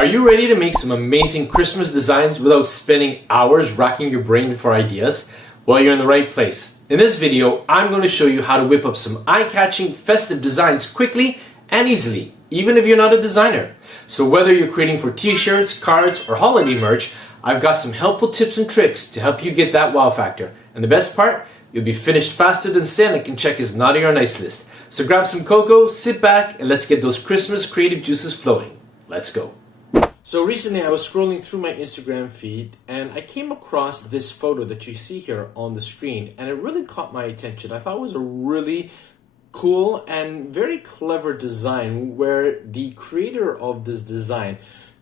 Are you ready to make some amazing Christmas designs without spending hours racking your brain for ideas? Well, you're in the right place. In this video, I'm going to show you how to whip up some eye-catching festive designs quickly and easily, even if you're not a designer. So whether you're creating for t-shirts, cards, or holiday merch, I've got some helpful tips and tricks to help you get that wow factor. And the best part, you'll be finished faster than Santa can check his naughty or nice list. So grab some cocoa, sit back, and let's get those Christmas creative juices flowing. Let's go. So recently I was scrolling through my Instagram feed and I came across this photo that you see here on the screen, and it really caught my attention. I thought it was a really cool and very clever design where the creator of this design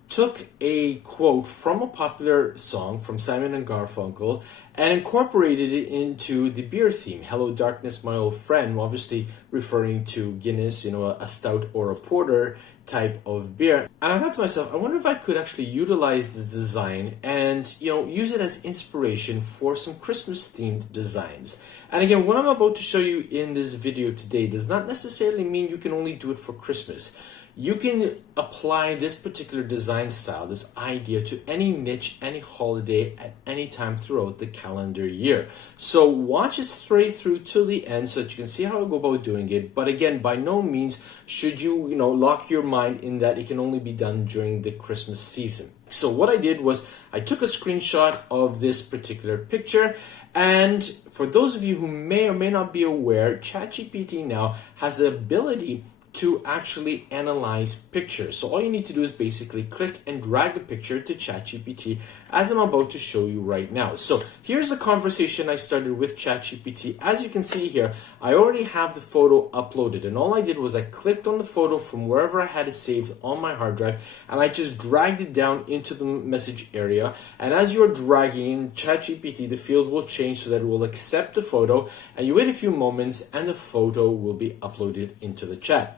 took a quote from a popular song from Simon and Garfunkel and incorporated it into the beer theme. Hello Darkness, my old friend, obviously referring to Guinness, a stout or a porter type of beer. And I thought to myself, I wonder if I could actually utilize this design and, use it as inspiration for some Christmas themed designs. And again, what I'm about to show you in this video today does not necessarily mean you can only do it for Christmas. You can apply this particular design style, this idea, to any niche, any holiday, at any time throughout the calendar year. So watch it straight through to the end so that you can see how I go about doing it. But again, by no means should you, lock your mind in that it can only be done during the Christmas season. So what I did was I took a screenshot of this particular picture, and for those of you who may or may not be aware, ChatGPT now has the ability to actually analyze pictures. So all you need to do is basically click and drag the picture to ChatGPT, as I'm about to show you right now. So here's a conversation I started with ChatGPT. As you can see here, I already have the photo uploaded, and all I did was I clicked on the photo from wherever I had it saved on my hard drive, and I just dragged it down into the message area. And as you're dragging in ChatGPT, the field will change so that it will accept the photo, and you wait a few moments and the photo will be uploaded into the chat.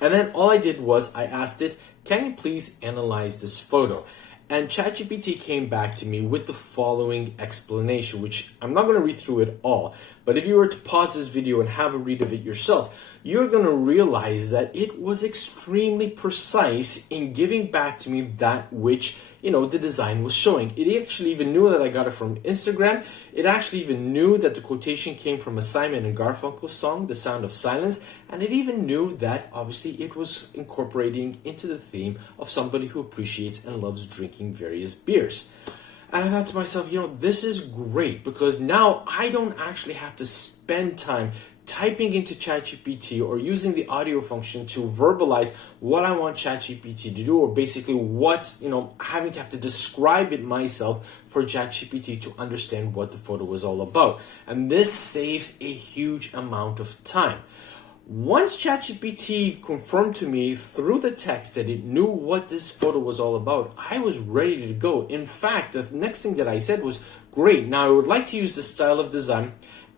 And then all I did was I asked it, can you please analyze this photo? And ChatGPT came back to me with the following explanation, which I'm not going to read through it all. But if you were to pause this video and have a read of it yourself, you're going to realize that it was extremely precise in giving back to me that which, the design was showing. It actually even knew that I got it from Instagram. It actually even knew that the quotation came from a Simon and Garfunkel song, The Sound of Silence. And it even knew that obviously it was incorporating into the theme of somebody who appreciates and loves drinking various beers. And I thought to myself, this is great because now I don't actually have to spend time typing into ChatGPT or using the audio function to verbalize what I want ChatGPT to do, or basically what, having to have to describe it myself for ChatGPT to understand what the photo was all about. And this saves a huge amount of time. Once ChatGPT confirmed to me through the text that it knew what this photo was all about, I was ready to go. In fact, the next thing that I said was, great, now I would like to use this style of design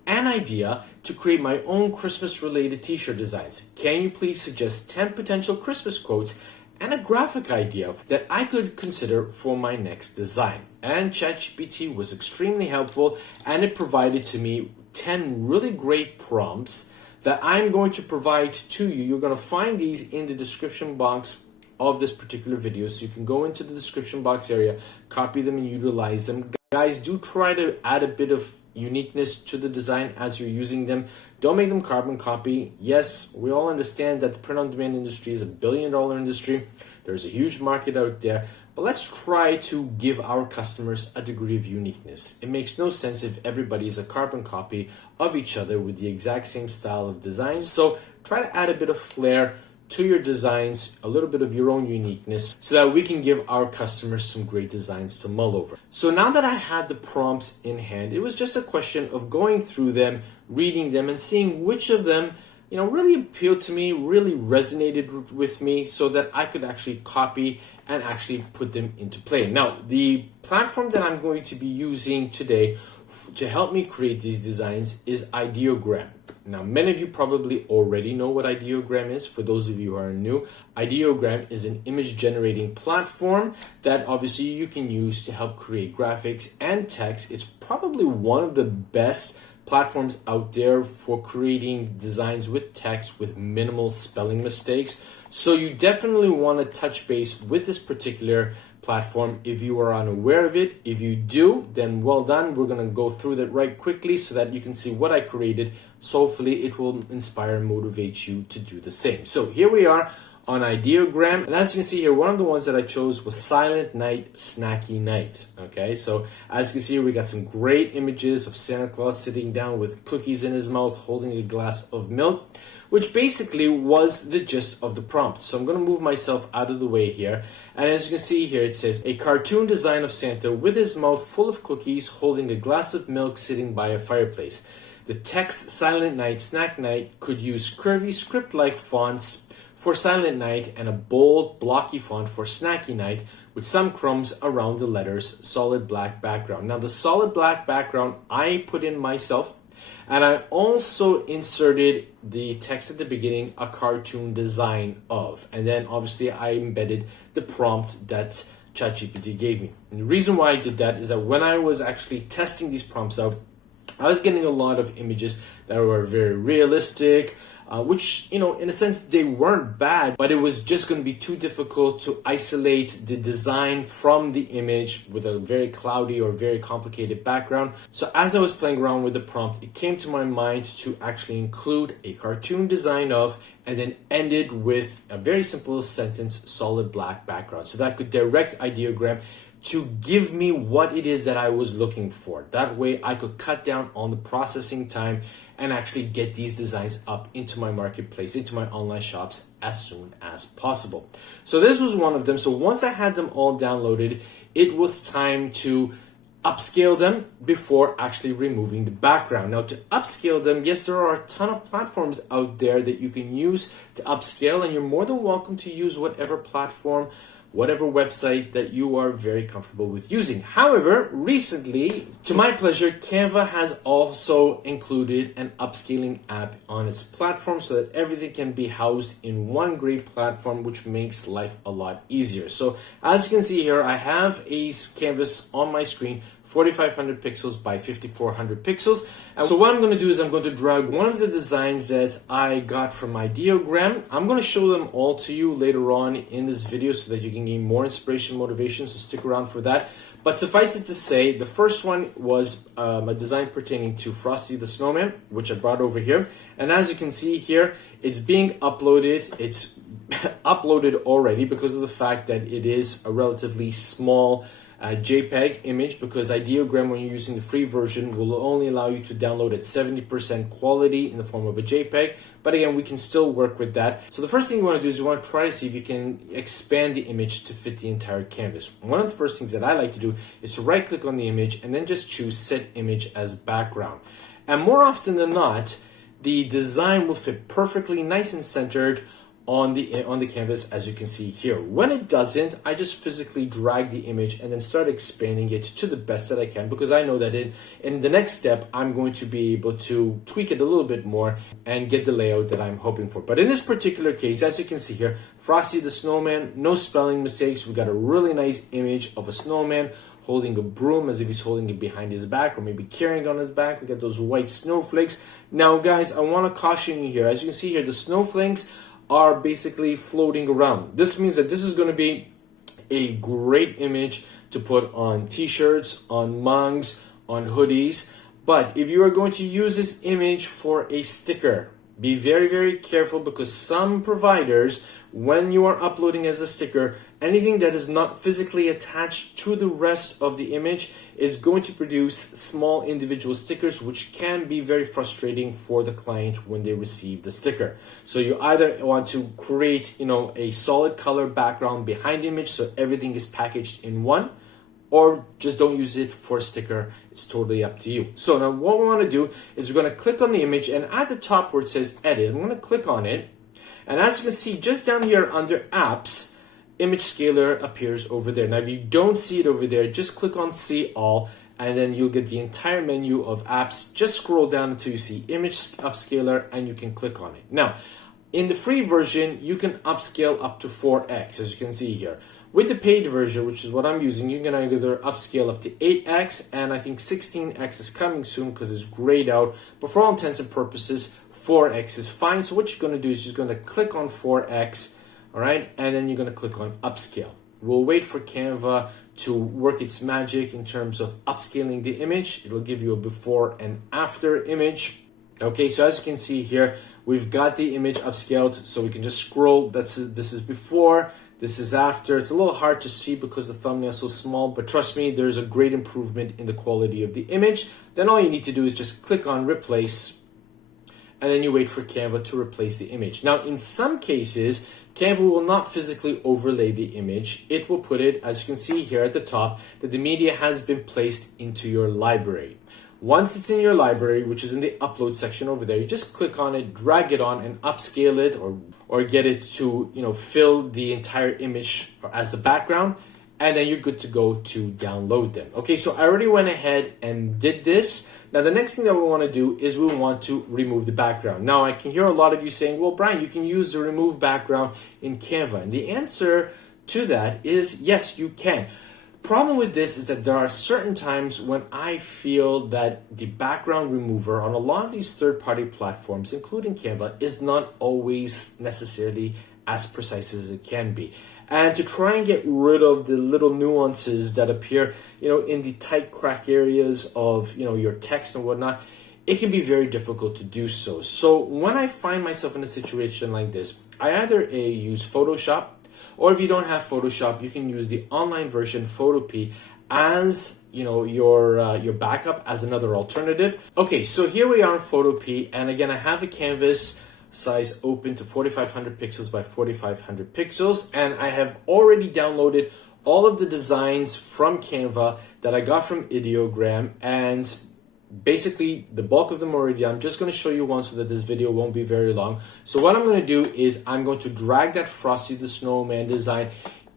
and idea to create my own Christmas-related t-shirt designs. Can you please suggest 10 potential Christmas quotes and a graphic idea that I could consider for my next design? And ChatGPT was extremely helpful, and it provided to me 10 really great prompts that I'm going to provide to you. You're going to find these in the description box of this particular video, so you can go into the description box area, copy them and utilize them. Guys, do try to add a bit of uniqueness to the design as you're using them. Don't make them carbon copy. Yes, we all understand that the print-on-demand industry is a billion-dollar industry. There's a huge market out there, but let's try to give our customers a degree of uniqueness. It makes no sense if everybody is a carbon copy of each other with the exact same style of design. So try to add a bit of flair to your designs, a little bit of your own uniqueness, so that we can give our customers some great designs to mull over. So now that I had the prompts in hand, it was just a question of going through them, reading them, and seeing which of them really appealed to me, really resonated with me, so that I could actually copy and actually put them into play. Now, the platform that I'm going to be using today to help me create these designs is Ideogram. Now, many of you probably already know what Ideogram is. For those of you who are new, Ideogram is an image generating platform that obviously you can use to help create graphics and text. It's probably one of the best platforms out there for creating designs with text with minimal spelling mistakes. So you definitely want to touch base with this particular platform if you are unaware of it. If you do, then well done. We're going to go through that right quickly so that you can see what I created. So hopefully it will inspire and motivate you to do the same. So here we are on ideogram, and as you can see here, one of the ones that I chose was Silent Night, Snacky Night. Okay, so as you can see here, we got some great images of Santa Claus sitting down with cookies in his mouth holding a glass of milk, which basically was the gist of the prompt. So I'm going to move myself out of the way here, and as you can see here, it says a cartoon design of Santa with his mouth full of cookies holding a glass of milk sitting by a fireplace. The text Silent Night, Snack Night could use curvy script-like fonts for Silent Night and a bold, blocky font for Snacky Night with some crumbs around the letters, solid black background. Now the solid black background I put in myself, and I also inserted the text at the beginning, a cartoon design of, and then obviously I embedded the prompt that ChatGPT gave me. And the reason why I did that is that when I was actually testing these prompts out, I was getting a lot of images that were very realistic, which, you know, in a sense, they weren't bad, but it was just going to be too difficult to isolate the design from the image with a very cloudy or very complicated background. So as I was playing around with the prompt, it came to my mind to actually include a cartoon design of, and then ended with a very simple sentence, solid black background. So that could direct ideogram to give me what it is that I was looking for. That way I could cut down on the processing time and actually get these designs up into my marketplace, into my online shops as soon as possible. So this was one of them. So once I had them all downloaded, it was time to upscale them before actually removing the background. Now to upscale them, yes, there are a ton of platforms out there that you can use to upscale, and you're more than welcome to use whatever platform, whatever website that you are very comfortable with using. However, recently, to my pleasure, Canva has also included an upscaling app on its platform so that everything can be housed in one great platform, which makes life a lot easier. So as you can see here, I have a canvas on my screen, 4500 pixels by 5400 pixels. And so what I'm going to do is I'm going to drag one of the designs that I got from ideogram. I'm going to show them all to you later on in this video so that you can gain more inspiration, motivation, so stick around for that. But suffice it to say, the first one was a design pertaining to Frosty the Snowman, which I brought over here. And as you can see here, it's being uploaded. It's uploaded already because of the fact that it is a relatively small JPEG image, because ideogram, when you're using the free version, will only allow you to download at 70% quality in the form of a JPEG. But again, we can still work with that. So the first thing you want to do is you want to try to see if you can expand the image to fit the entire canvas. One of the first things that I like to do is to right click on the image and then just choose set image as background. And more often than not, the design will fit perfectly nice and centered on the canvas, as you can see here. When it doesn't, I just physically drag the image and then start expanding it to the best that I can, because I know that in the next step I'm going to be able to tweak it a little bit more and get the layout that I'm hoping for. But in this particular case, as you can see here, Frosty the Snowman, no spelling mistakes. We got a really nice image of a snowman holding a broom as if he's holding it behind his back, or maybe carrying on his back. We got those white snowflakes. Now guys, I want to caution you here. As you can see here, the snowflakes are basically floating around. This means that this is going to be a great image to put on t-shirts, on mugs, on hoodies. But if you are going to use this image for a sticker, be very, very careful, because some providers, when you are uploading as a sticker, anything that is not physically attached to the rest of the image is going to produce small individual stickers, which can be very frustrating for the client when they receive the sticker. So you either want to create, a solid color background behind the image so everything is packaged in one, or just don't use it for a sticker. It's totally up to you. So now what we want to do is we're going to click on the image, and at the top where it says edit, I'm going to click on it. And as you can see, just down here under apps, image scaler appears over there. Now, if you don't see it over there, just click on see all, and then you'll get the entire menu of apps. Just scroll down until you see image upscaler, and you can click on it. Now, in the free version, you can upscale up to 4x, as you can see here. With the paid version, which is what I'm using, you can either upscale up to 8x, and I think 16x is coming soon because it's grayed out. But for all intents and purposes, 4x is fine. So what you're going to do is you're going to click on 4x, All right, and then you're going to click on upscale. We'll wait for Canva to work its magic in terms of upscaling the image. It'll give you a before and after image. Okay, so as you can see here, we've got the image upscaled, so we can just scroll. This is before, this is after. It's a little hard to see because the thumbnail is so small, but trust me, there's a great improvement in the quality of the image. Then all you need to do is just click on replace, and then you wait for Canva to replace the image. Now, in some cases, Canva will not physically overlay the image. It will put it, as you can see here at the top, that the media has been placed into your library. Once it's in your library, which is in the upload section over there, you just click on it, drag it on, and upscale it or get it to, fill the entire image as a background, and then you're good to go to download them. Okay, so I already went ahead and did this. Now, the next thing that we want to do is we want to remove the background. Now, I can hear a lot of you saying, well, Brian, you can use the remove background in Canva. And the answer to that is yes, you can. Problem with this is that there are certain times when I feel that the background remover on a lot of these third-party platforms, including Canva, is not always necessarily as precise as it can be. And to try and get rid of the little nuances that appear, in the tight crack areas of, your text and whatnot, it can be very difficult to do so. So when I find myself in a situation like this, I either use Photoshop, or if you don't have Photoshop, you can use the online version Photopea as your backup, as another alternative. Okay, so here we are in Photopea, and again, I have a canvas size open to 4500 pixels by 4500 pixels, and I have already downloaded all of the designs from Canva that I got from Ideogram, and basically the bulk of them already. I'm just going to show you one so that this video won't be very long. So what I'm going to do is I'm going to drag that Frosty the Snowman design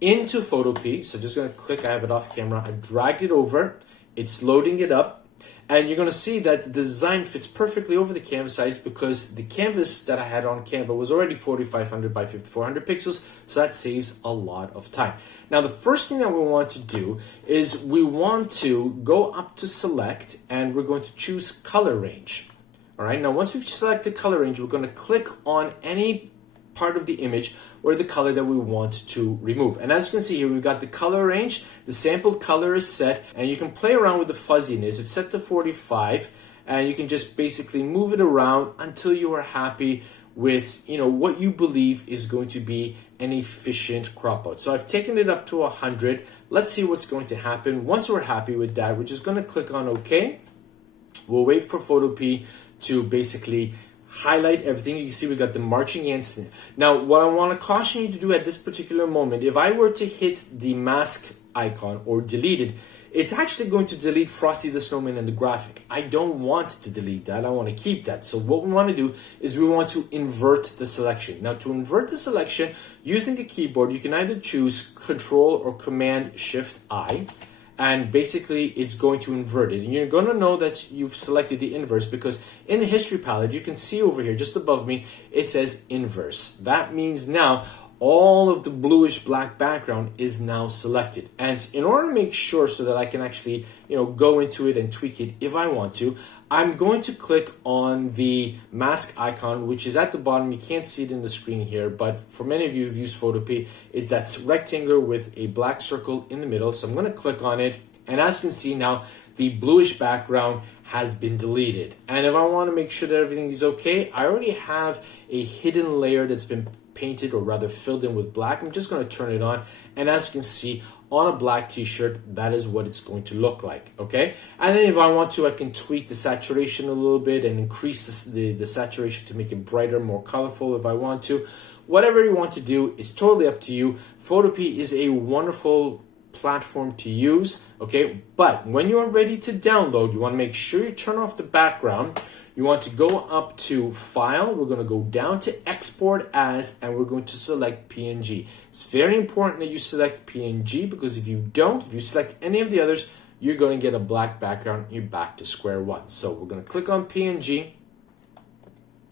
into Photopea. So just going to click, I have it off camera, I've dragged it over, it's loading it up, and you're going to see that the design fits perfectly over the canvas size because the canvas that I had on Canva was already 4500 by 5400 pixels, so that saves a lot of time. Now, the first thing that we want to do is we want to go up to select, and we're going to choose color range. All right, now once we've selected color range, we're going to click on any part of the image or the color that we want to remove. And as you can see here, we've got the color range, the sampled color is set, and you can play around with the fuzziness. It's set to 45, and you can just basically move it around until you are happy with what you believe is going to be an efficient crop out. So I've taken it up to 100. Let's see what's going to happen. Once we're happy with that, we're just going to click on OK. We'll wait for Photopea to basically highlight everything. You can see we got the marching ants. Now, what I want to caution you to do at this particular moment, if I were to hit the mask icon or delete it, it's actually going to delete Frosty the Snowman and the graphic. I don't want to delete that. I want to keep that. So what we want to do is we want to invert the selection. Now, to invert the selection, using the keyboard, you can either choose Control or Command Shift I, and basically it's going to invert it. And you're going to know that you've selected the inverse because in the history palette, you can see over here just above me, it says inverse. That means now all of the bluish black background is now selected. And in order to make sure so that I can actually, go into it and tweak it if I want to, I'm going to click on the mask icon, which is at the bottom. You can't see it in the screen here, but for many of you who've used Photopea, it's that rectangle with a black circle in the middle. So I'm going to click on it. And as you can see now, the bluish background has been deleted. And if I want to make sure that everything is okay, I already have a hidden layer that's been painted or rather filled in with black. I'm just going to turn it on. And as you can see, on a black t-shirt, that is what it's going to look like, okay? And then if I want to, I can tweak the saturation a little bit and increase the saturation to make it brighter, more colorful if I want to. Whatever you want to do is totally up to you. Photopea is a wonderful platform to use, okay? But when you're ready to download, you want to make sure you turn off the background. You want to go up to File. We're going to go down to Export As, and we're going to select PNG. It's very important that you select PNG because if you don't, if you select any of the others, you're going to get a black background. You're back to square one. So we're going to click on PNG.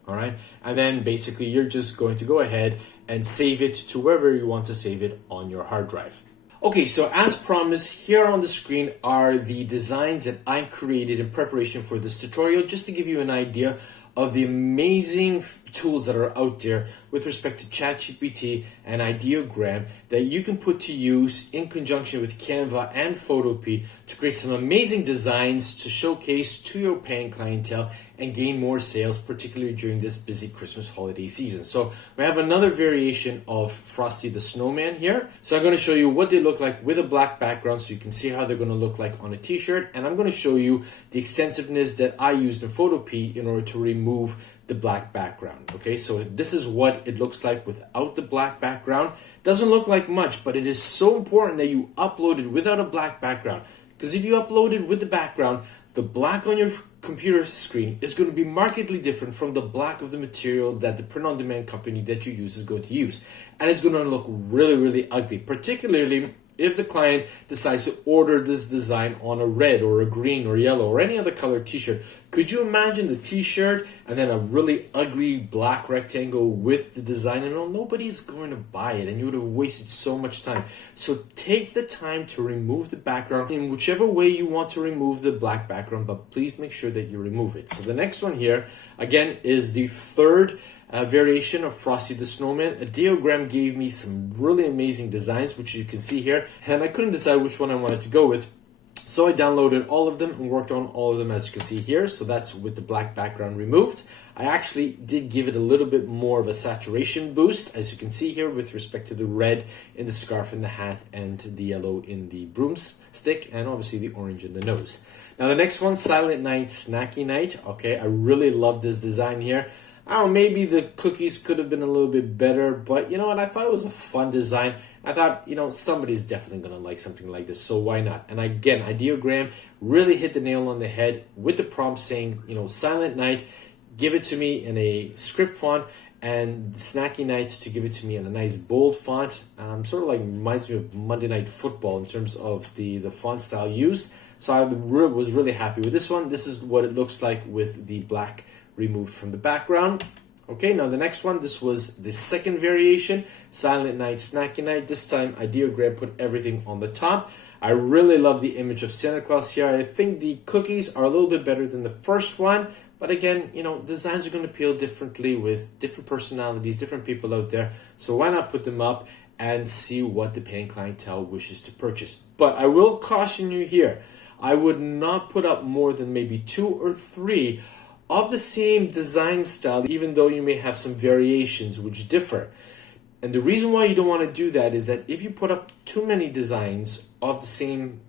All right. And then basically you're just going to go ahead and save it to wherever you want to save it on your hard drive. Okay, so as promised, here on the screen are the designs that I created in preparation for this tutorial, just to give you an idea of the amazing tools that are out there with respect to ChatGPT and ideogram that you can put to use in conjunction with Canva and Photopea to create some amazing designs to showcase to your paying clientele and gain more sales, particularly during this busy Christmas holiday season. So we have another variation of Frosty the Snowman here. So I'm going to show you what they look like with a black background so you can see how they're going to look like on a t-shirt. And I'm going to show you the extensiveness that I used in Photopea in order to remove the black background. Okay, so this is what it looks like without the black background. Doesn't look like much, but it is so important that you upload it without a black background. Because if you upload it with the background, the black on your computer screen is going to be markedly different from the black of the material that the print-on-demand company that you use is going to use. And it's going to look really, really ugly, particularly if the client decides to order this design on a red or a green or yellow or any other color t-shirt. Could you imagine the t-shirt and then a really ugly black rectangle with the design? And nobody's going to buy it and you would have wasted so much time. So take the time to remove the background in whichever way you want to remove the black background, but please make sure that you remove it. So the next one here, again, is the third variation of Frosty the Snowman. Ideogram gave me some really amazing designs, which you can see here, and I couldn't decide which one I wanted to go with. So I downloaded all of them and worked on all of them, as you can see here. So that's with the black background removed. I actually did give it a little bit more of a saturation boost, as you can see here, with respect to the red in the scarf and the hat and the yellow in the broomstick and obviously the orange in the nose. Now the next one, Silent Night, Snacky Night. Okay, I really love this design here. I don't know, maybe the cookies could have been a little bit better, but you know what? I thought it was a fun design. I thought, you know, somebody's definitely going to like something like this, so why not? And again, Ideogram really hit the nail on the head with the prompt saying, you know, Silent Night, give it to me in a script font, and Snacky Night to give it to me in a nice bold font. Sort of like reminds me of Monday Night Football in terms of the font style used. So I was really happy with this one. This is what it looks like with the black removed from the background. Okay, now the next one, this was the second variation, Silent Night, Snacky Night. This time, Ideogram put everything on the top. I really love the image of Santa Claus here. I think the cookies are a little bit better than the first one. But again, you know, designs are going to appeal differently with different personalities, different people out there. So why not put them up and see what the paying clientele wishes to purchase? But I will caution you here. I would not put up more than maybe 2 or 3 of the same design style, even though you may have some variations which differ. And the reason why you don't want to do that is that if you put up too many designs of the same,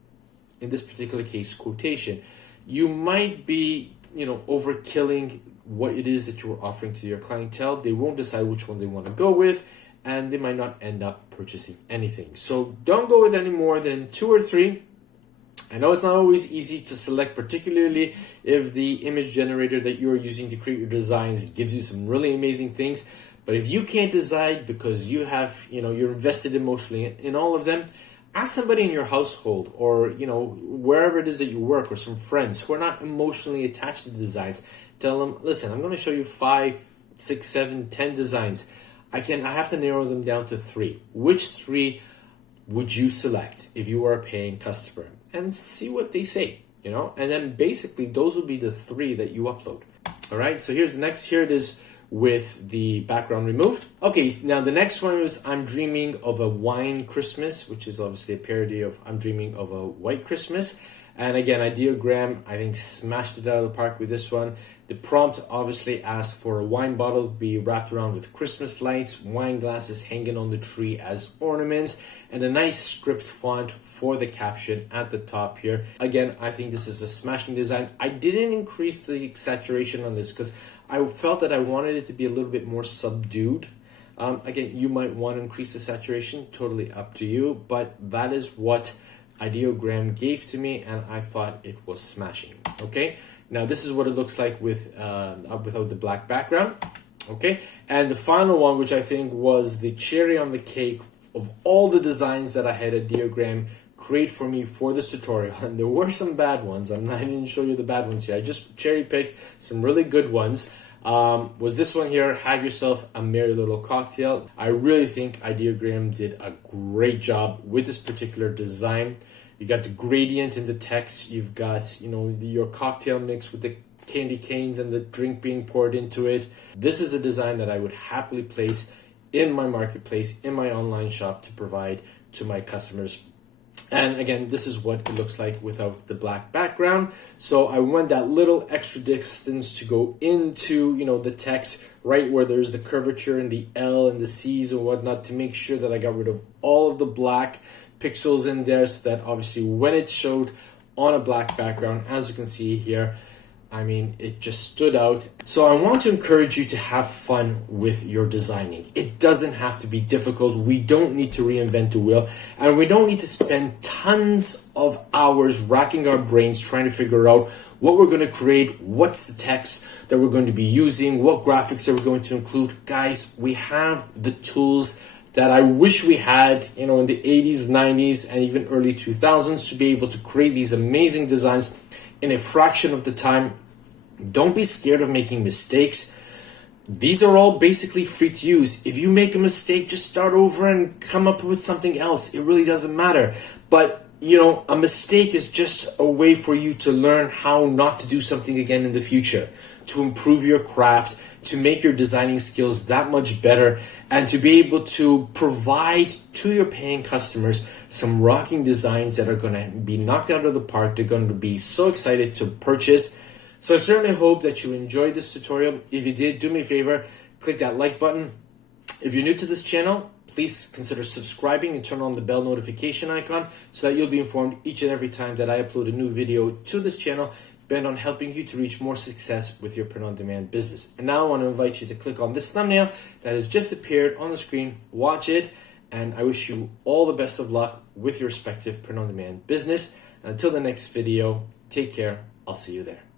in this particular case, quotation, you might be, you know, overkilling what it is that you're offering to your clientele. They won't decide which one they want to go with, and they might not end up purchasing anything. So don't go with any more than 2 or 3. I know it's not always easy to select, particularly if the image generator that you're using to create your designs gives you some really amazing things. But if you can't decide because you have, you know, you're invested emotionally in all of them, ask somebody in your household or, you know, wherever it is that you work, or some friends who are not emotionally attached to the designs. Tell them, listen, I'm going to show you 5, 6, 7, 10 designs. I have to narrow them down to 3. Which 3 would you select if you were a paying customer? And see what they say, you know, and then basically those will be the 3 that you upload. All right, so here's the next. Here it is with the background removed. Okay, now the next one is I'm Dreaming of a Wine Christmas, which is obviously a parody of I'm Dreaming of a White Christmas. And again, Ideogram, I think, smashed it out of the park with this one. The prompt obviously asked for a wine bottle to be wrapped around with Christmas lights, wine glasses hanging on the tree as ornaments, and a nice script font for the caption at the top here. Again, I think this is a smashing design. I didn't increase the saturation on this because I felt that I wanted it to be a little bit more subdued. Again, you might want to increase the saturation, totally up to you, but that is what Ideogram gave to me, and I thought it was smashing. Okay, now this is what it looks like with without the black background. Okay, and the final one, which I think was the cherry on the cake of all the designs that I had Ideogram create for me for this tutorial, and there were some bad ones. I didn't show you the bad ones here. I just cherry picked some really good ones. Was this one here, Have Yourself a Merry Little Cocktail. I really think Ideogram did a great job with this particular design. You got the gradient in the text, you've got, you know, your cocktail mix with the candy canes and the drink being poured into it. This is a design that I would happily place in my marketplace, in my online shop to provide to my customers. And again, this is what it looks like without the black background. So I went that little extra distance to go into, the text right where there's the curvature and the L and the C's and whatnot, to make sure that I got rid of all of the black pixels in there, so that obviously when it showed on a black background, as you can see here, I mean, it just stood out. So I want to encourage you to have fun with your designing. It doesn't have to be difficult. We don't need to reinvent the wheel, and we don't need to spend tons of hours racking our brains trying to figure out what we're going to create, what's the text that we're going to be using, what graphics are we going to include. Guys, we have the tools that I wish we had, in the 80s, 90s, and even early 2000s, to be able to create these amazing designs in a fraction of the time. Don't be scared of making mistakes. These are all basically free to use. If you make a mistake, just start over and come up with something else. It really doesn't matter. But, a mistake is just a way for you to learn how not to do something again in the future, to improve your craft, to make your designing skills that much better, and to be able to provide to your paying customers some rocking designs that are going to be knocked out of the park. They're going to be so excited to purchase. So I certainly hope that you enjoyed this tutorial. If you did, do me a favor, click that like button. If you're new to this channel, please consider subscribing and turn on the bell notification icon so that you'll be informed each and every time that I upload a new video to this channel, bent on helping you to reach more success with your print-on-demand business. And now I want to invite you to click on this thumbnail that has just appeared on the screen. Watch it, and I wish you all the best of luck with your respective print-on-demand business. And until the next video, take care. I'll see you there.